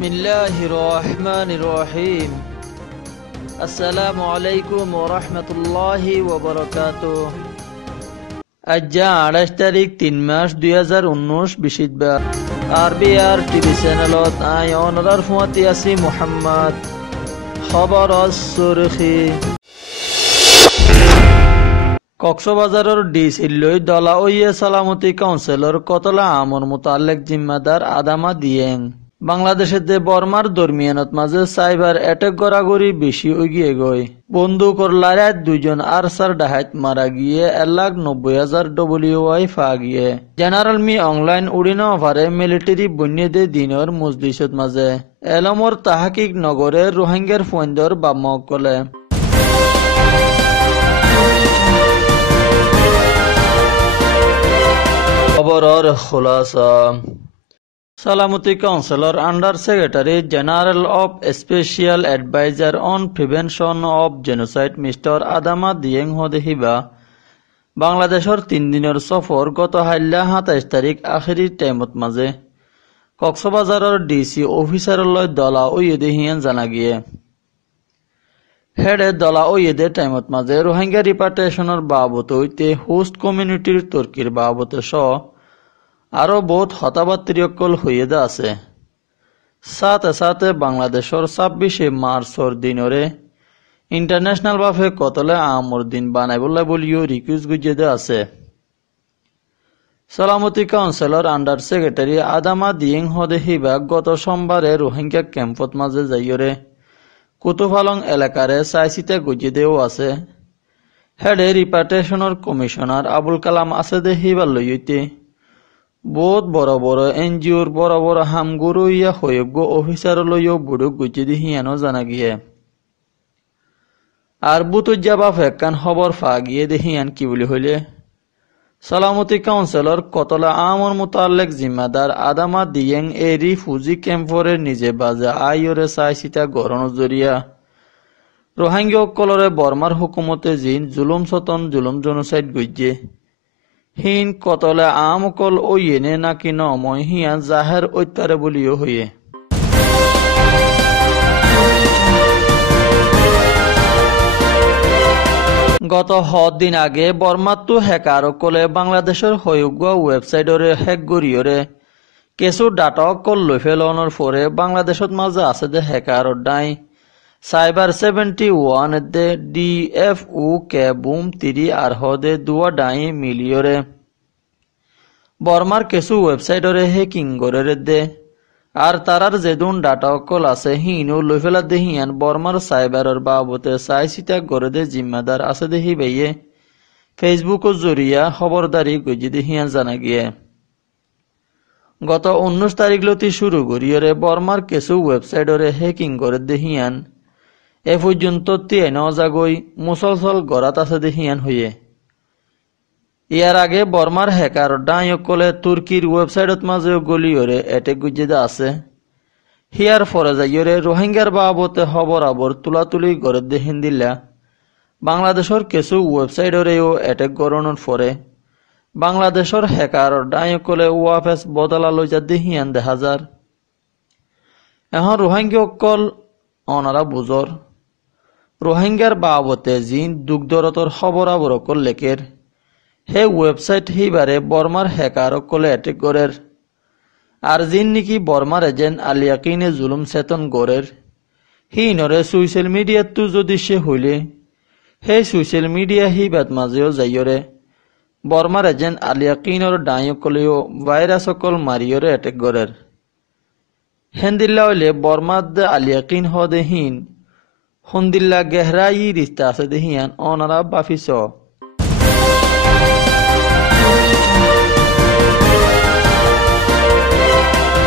বিসমিল্লাহির রহমানির রহিম। আসসালামু আলাইকুম ওয়া রাহমাতুল্লাহি ওয়া বারাকাতুহু। আজ 28 তারিখ 3 মাস 2019 বিশিদবার আরবিআর টিভি চ্যানেলত আই অনরার ফুয়াতি আসি মুহাম্মদ খবর সুরখি। কক্সবাজারের ডিসিলই দলা ওয়ে সালামতি কাউন্সিলর কতলা আমর মোতালেক জিম্মাদার আদামা দিয়েন বাংলাদেশের বর্মার দরমিয়ানত মাঝে সাইবার অ্যাটাক গড়াগড়ি বেশি এগিয়ে গই বন্দুকর লারাত দুজন আরসার ডাহাত মারা গিয়ে 1,90,000 WY ফা গিয়ে জেনারেল মি অনলাইন উড়িন অভারে মিলিটারি বন্যদে দিনের মজলিসত মাঝে এলমর তাহাকিক নগরে রোহিঙ্গার ফন্দর বামকলে খবরের খুলাসা। সালামতি councillor under secretary general of special adviser on prevention of genocide mister Adama Dieng হদেহিবা বাংলাদেশের 3 দিনের সফর গত হাইল্লা 27 তারিখ আখেরি টাইমত মাঝে কক্সবাজারের ডিসি অফিসারলৈ দলা ওয়েদে হিয়ান জানা গিয়ে হেডে দলা ওয়েদে টাইমত মাঝে রোহিঙ্গা রিপার্টেশনের বাবদ হইতে হোস্ট কমিউনিটির তুর্কির বাবদে সহ আরো বহুত হতাবাত্রিয়কল হইয়ে আছে। সাথে সাথে বাংলাদেশের 26 মার্চর দিনরে ইন্টারন্যাশনাল ভাবে কতলে আমর দিন বানাইবলা বলিও রিকুইজ গুজিয়ে আছে। সালামতি কাউন্সিলর আন্ডার সেক্রেটারি আদামা দিয়েং হদেহিবা গত সোমবারে রোহিঙ্গা ক্যাম্পত মাঝে যাইয়রে কুতুফালং এলাকারে চাইচিতে গুজিয়ে দেও আছে। হেডে রিপার্টেশনের কমিশনার আবুল কালাম আছে দেহিবা লইতে বহুত বড় বড় এনজিওর বড় বড় হামগুরু ইয়া হয়োগ্য অফিসার লইও বুড়ুক গুজি দিহিয়ানো জানা গিয়ে আর বুতুজাবা ফেকান খবর ফা গিয়ে দেহিয়ান কি বলি হইলে সালামতি কাউন্সিলর কতলা আমর মোতালেক জিম্মাদার আদামা দিয়েং এরি ফুজি ক্যাম্পরে নিজে বাজা আইয়রে চাইচিতা গরণ জরিয়া রোহিঙ্গা কলরে বর্মার হুকুমতে জিন জুলুম সতন জুলুম জেনোসাইড গুজিয়ে হিন কতলে আমকল ওইনে নাকি নময় হিয়া জাহের ঐত্যারে বলিও হইয়ে গত দিন আগে বর্মাত্তু হ্যাকার কলে বাংলাদেশের হয়োগ্য ওয়েবসাইটরে হ্যাক গড়িয়রে কিছু ডাটা কল লই ফেলনের পরে বাংলাদেশত মাঝে আছে দে হ্যাকার ডাই সাইবার 71 দে DFU কে বুম 3 আর হদে দুয়া ডাই মিলিয়রে বর্মার কিছু ওয়েবসাইটরে হ্যাকিং করে দে আর তারার যেদুন ডাটা কল আছে হিনও লই ফেলা দেহিয়ান বর্মার সাইবারের বাবতে চাইচিতা করে দে জিম্মাদার আছে দেহি বাইয়ে ফেসবুকের জরিয়া খবরদারি গজি দেহিয়ান জানা গিয়ে গত 19 তারিখ লতি শুরু করিয়রে বর্মার কিছু ওয়েবসাইটরে হ্যাকিং করে দেহিয়ান এ পর্যন্ত 3 জাগই মুসলসল গড়াত আছে দেহিয়ান হইয়ে ইয়ার আগে বর্মার হ্যাকার ডাইকলে তুর্কির ওয়েবসাইটত মাঝে গলিয়রে এটেক গুজিদা আছে হিয়ার ফরে যাইয়রে রোহিঙ্গার বাবতে খবর আবর তুলাতুলি করে দেহিন দিলা বাংলাদেশের কিছু ওয়েবসাইটরেও এটেক গরণের ফরে বাংলাদেশের হ্যাকার ডাইকলে ওয়াফেস বদলা লইজা দেহিয়ান দেখা যার এখন রোহিঙ্গা কল অনারা বুজর রোহিঙ্গার বাবতে জিন দুগ্ধরতর খবর আবর কল লেকের হে ওয়েবসাইট হিবারে বর্মার হ্যাকার কলে অ্যাটেক গড়ের আর জিন নিকি বর্মার এজেন্ট আলিয়াকিনে জুলুম চেতন গড়ের হিনরে সোশ্যাল মিডিয়াতু যদি সে হইলে হে সোশ্যাল মিডিয়া হিবাত মাঝেও যাইয়রে বর্মার এজেন্ট আলিয়াকিনর ডাইকলেও ভাইরাস সকল মারিয়রে অ্যাটেক গড়ের হেন্দিল্লা হইলে বর্মার দে আলিয়াকিন হদে হিন হন্দিল্লা গেহরাই রিস্তা আছে দেহিয়ান অনারা বাফিস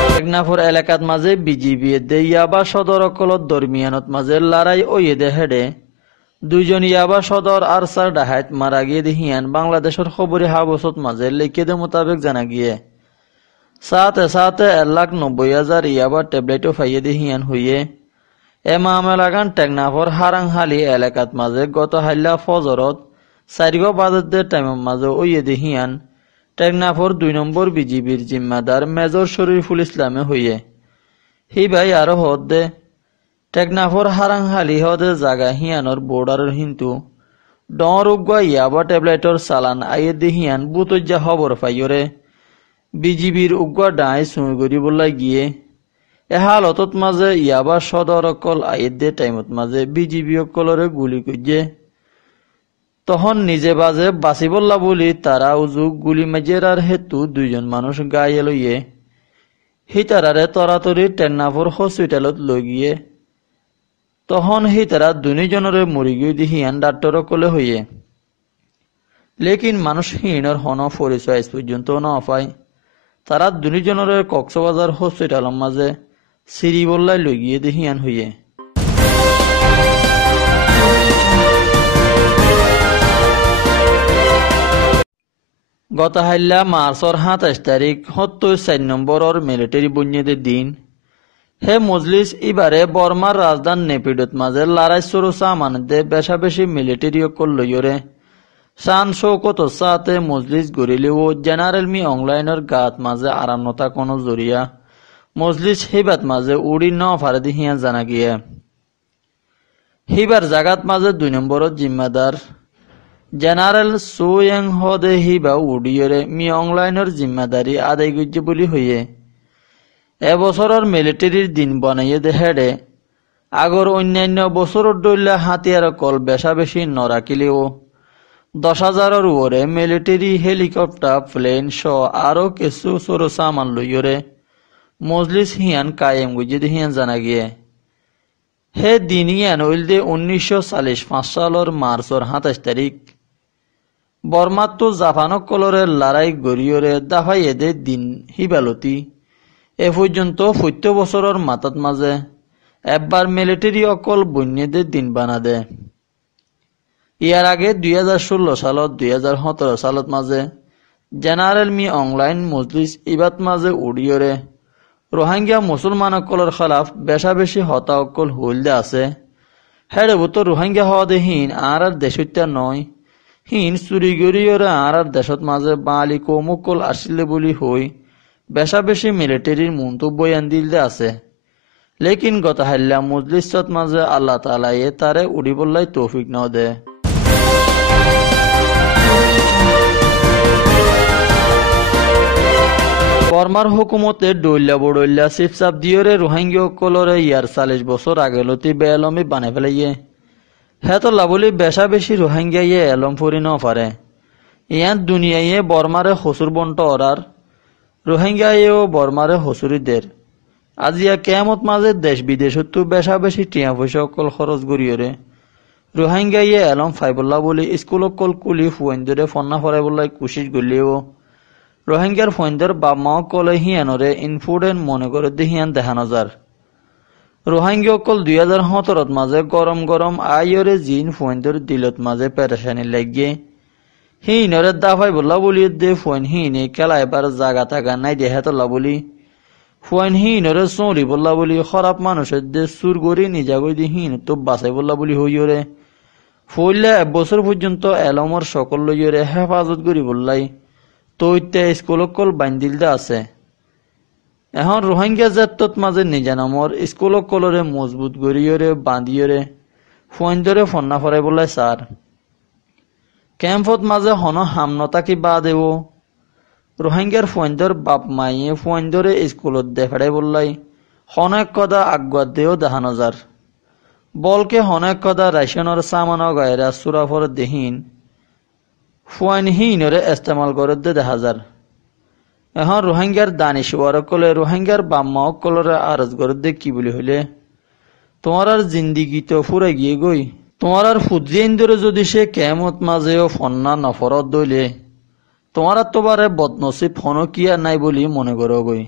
টেকনাফর এলাকাত মাঝে বিজিবি দে ইয়াবা সদর অকলত দরমিয়ানত মাঝে লড়াই ওয়েদে হেডে দুইজন ইয়াবা সদর আরসার ডাহাত মারা গিয়ে দেহিয়ান বাংলাদেশের খবরে হাবসত মাঝে লেখে দে মোতাবেক জানা গিয়ে সাথে সাথে 1,90,000 ইয়াবা ট্যাবলেটও ফাইয়ে দেহিয়ান হইয়ে এ মামলাগান টেকনাফর হারাংহালি এলাকাত মাঝে গত হাইল্লা ফজরত 4 বাজে টাইম মাঝে ওয়ে দেহিয়ান টেকনাফর 2 নম্বর বিজিবির জিম্মাদার মেজর শরীফুল ইসলামে হইয়ে হি ভাই আরো হদ দে টেকনাফর হারাংহালি হদে জাগা হিয়ানর বোর্ডারের হিন্তু ডর উগুয়া ইয়াবা ট্যাবলেটর চালান আইয়ে দে হিয়ান বুতজ্জা খবর পাইয়রে বিজিবির উগুয়া ডাই সুঁগরি বলাই গিয়ে এহালতত মাঝে ইয়াবা সদর অকল আইয়ে দে টাইমত মাঝে বিজিবি অকলরে গুলি করছে তখন নিজে বাজে বাঁচি বললা বলি তারা উজু গুলি মেজের আর হেতু দুইজন মানুষ গায়ে লইয়ে হিতারারে তরাতরি টেন্নাফর হসপিটালত লৈ গিয়ে তখন হিতারা দুজনরে মরি গিয়ে দিহিয়ান ডাক্তর কলে হইয়ে লেকিন মানুষ হীনর হন পরিচয় পর্যন্ত না পায় তারা দুজনরে কক্সবাজার হসপিটালের মাঝে সিরি বললাই লৈ গিয়ে দিহিয়ান হইয়ে গত হাইলা মার্চর 27 তারিখ 74 নম্বরের মিলিটারি বুনিয়াদের দিন হে মজলিস ইবারে বর্মার রাজধান নেপিডত মাঝে লড়াই শুরু সামানদে বেশা বেশি মিলিটারি অকল লইরে শান শৌকত সাথে মজলিস গড়িলেও জেনারেল মি অনলাইনের গাত মাঝে আরামনতা কোনো জরিয়া মজলিস হিবাত মাঝে উড়ি ন ফারে হিয়া জানা গিয়ে হিবার জাগাত মাঝে 2 নম্বরের জিম্মাদার জেনারেল সুয়েং হদে হিবা উডিয়রে মি অনলাইনের জিম্মাদারি আদায় করছে বলি হইয়ে এবছরের মিলিটারির দিন বানাইয়ে দেহেডে আগর অন্যান্য বছরের দৈল্যা হাতিয়ার কল বেশা বেশি নরাকিলেও 10,000-এর উপরে মিলিটারি হেলিকপ্টার প্লেন সহ আরো কিছু সরু সামান লইয়রে মজলিস হিয়ান কায়েম গুজে হিয়ান জানা গিয়ে হে দিন ইয়ান হইলদে 1945 সালের মার্চর 27 তারিখ বর্মাত্ম জাপানক কলরে লড়াই গড়িয়রে দাফাই এদে দিন হিবালতি এ পর্যন্ত 70 বছরের মাতাত মাঝে একবার মিলিটারি অকল বন্যদে দিন বানা দে ইয়ার আগে 2016 সালত 2017 সালত মাঝে জেনারেল মি অনলাইন মজলিস ইবাত মাঝে উড়িয়রে রোহিঙ্গা মুসলমান অকলের খেলাফ বেশা বেশি হতা অকল হইলদে আছে হেড়ে তো রোহিঙ্গা হওয়া দে হিন আর দেশত্যা নয় হিন চুরি গড়িয়রে আর দেশত মাঝে বাঙালি কৌমকল আসিলে বলি হই বেশা বেশি মিলিটারির মন্তব্য দিল দে আছে লেকিন গত হাল্লা মজলিসত মাঝে আল্লাহ তাআলা তারে উড়ি বললাই তৌফিক ন দে বর্মার হুকুমতে ডইল্লা বড়ইল্লা চিপচাপ দিয়রে রোহিঙ্গা কলরে ইয়ার 40 বছর আগেলতি বেলমি বানাই ফেলাইয়ে হেতো লাবলি বেশা বেশি রোহিঙ্গা এলম ফুরি ন পারে ইয়ান দুনিয়ায় বর্মারে হসুর বন্ট অরার রোহিঙ্গাও বর্মারে হসুরি দের আজিয়া কেমত মাঝে দেশ বিদেশত বেশা বেশি টিয়া পয়সা অকল খরচ গড়িয়রে রোহিঙ্গা এলম ফাইবল্লা বলি স্কুল অকল কুলি ফুয়েন্দরে ফন্না ফরাই বললাই কুশিস গলিও রোহিঙ্গার ফয়েন্দর বাপ মা কলে হিয়ানরে ইনফুডেন্ট মনে করে হিয়ান দেখানো যার রোহিঙ্গা অকল 2017 মাঝে গরম গরম আইয়রে জিন ফয়েন্দর দিলত মাঝে পেরেশানি লাগিয়ে হিনরে দাফাই বললা বলি দে ফয়েন হিনে খেলা এবার জাগা থাকা নাই দেহাতলা বলি ফয়েন হিনরে চৌরি বললা বলি খারাপ মানুষের দে সুর গড়ি নিজা গই দি হিন তো বাঁচাই বললা বলি হইয়রে ফইলে 1 বছর পর্যন্ত এলমর সকল লইয়রে হেফাজত করি বললাই তো স্কুল অকল বান্দিল দে আছে এখন রোহিঙ্গা জাতত মাঝে নিজা নামর স্কুল অকলরে মজবুত গড়িয়রে বান্ধিয়রে ফয়েন্দরে ফন্না ফরাই বললাই স্যার ক্যাম্পত মাঝে হন হামনতা কি বা দেব রোহিঙ্গার ফয়েন্দর বাপ মাইয়ে ফয়েন্দরে স্কুলত দেখাড়ে বললাই হনেক কদা আগুয়াত দেও দেখানো যার বলকে হনেক কদা রাইশনের সামান গায়রা সুরাফর দেহীন ফুয়াইন হিনরে ইস্তেমাল করে দে দেখা যার এখন রোহিঙ্গার দানিশওয়ার কলে রোহিঙ্গার বাম্মা অকলরে আরজ করে দে কি বলি হইলে তোমার আর জিন্দিগি তো ফুরে গিয়ে গই তোমার আর ফুদ্রিয়েন্দরে যদি সে কেমত মাঝেও ফন্না নফরত দইলে তোমার আর তোবারে বদনসিব ফনো কিয়া নাই বলি মনে করো গই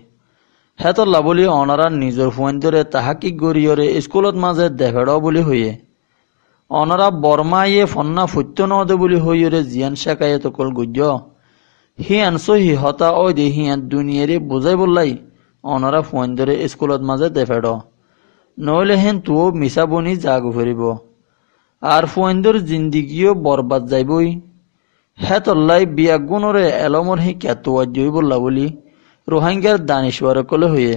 হেতল্লা বলি অনারা নিজের ফুয়েন্দরে তাহাকি গড়িয়রে স্কুলত মাঝে দেখাড় বলি হইয়ে অনারা বর্মাইয়ে ফন্না ফুত্য নদে বলি হইয়রে জিয়ান শেখাইয়ে তকল গুজ্জ হিয়ান সহি হতা ওই দে হিয়ান দুনিয়ারে বুঝাই বললাই অনারা ফুয়েন্দরে স্কুলত মাঝে দেখাড় নইলে হেন তুও মিশা বনি জাগু ফেরিব আর ফুয়েন্দর জিন্দিগিও বরবাদ যাইবই হেতল্লাই বিয়া গুণরে এলমর হি কেতুয়া জই বললা বলি রোহিঙ্গার দানিশওয়ার কলে হইয়ে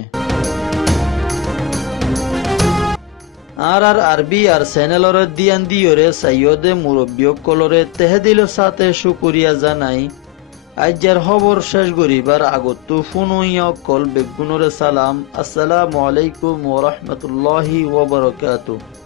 আর আরবি আর চ্যানেলরে দিয়ান দিয়রে সাইয়দে মুরব্বীসকলরে তেহেদিল সাথে শুকুরিয়া জানাই। আজ্জার খবর শেষ করিবার আগতো ফুনুইয়া কল বেগুনরে সালাম। আসসালামু আলাইকুম ওয়া রাহমাতুল্লাহি ওয়া বারাকাতুহু।